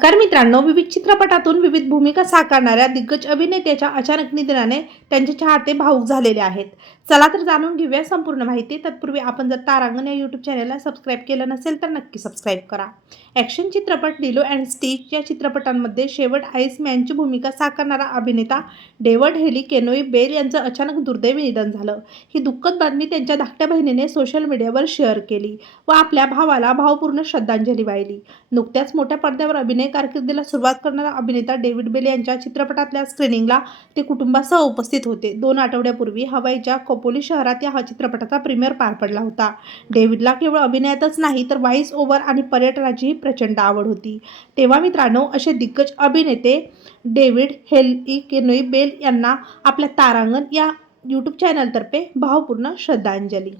कारण मित्रांनो विविध चित्रपटातून विविध भूमिका साकारणाऱ्या दिग्गज अभिनेत्याच्या अचानक निधनाने त्यांचे चाहते भाऊक झालेले आहेत. चला तर जाणून घेऊया संपूर्ण माहिती. तत्पूर्वी आपण जर तारांगण या यूट्यूब चॅनलला सबस्क्राईब केलं नसेल तर नक्की सबस्क्राईब करा. ॲक्शन चित्रपट लिलो अँड स्टीच या चित्रपटांमध्ये शेवट आईसमॅनची भूमिका साकारणारा अभिनेता डेव्हड हेली केनोई बेल यांचं अचानक दुर्दैवी निधन झालं. ही दुःखद बातमी त्यांच्या धाकट्या बहिणीने सोशल मीडियावर शेअर केली व आपल्या भावाला भावपूर्ण श्रद्धांजली वाहिली. नुकत्याच मोठ्या पडद्यावर अभिनय कारकिर्दीला सुरुवात करणारा अभिनेता डेव्हिड बेल यांच्या चित्रपटातल्या स्क्रीनिंगला ते कुटुंबासह उपस्थित होते. दोन आठवड्यापूर्वी हवाईच्या कोपोली शहरात या चित्रपटाचा प्रीमियर पार पडला होता. डेव्हिडला केवळ अभिनयातच नाही तर व्हॉइस ओव्हर आणि पर्यटनाचीही प्रचंड आवड होती. तेव्हा मित्रांनो असे दिग्गज अभिनेते डेव्हिड हेली केनोई बेल यांना आपल्या तारांगण या यूट्यूब चॅनलतर्फे भावपूर्ण श्रद्धांजली.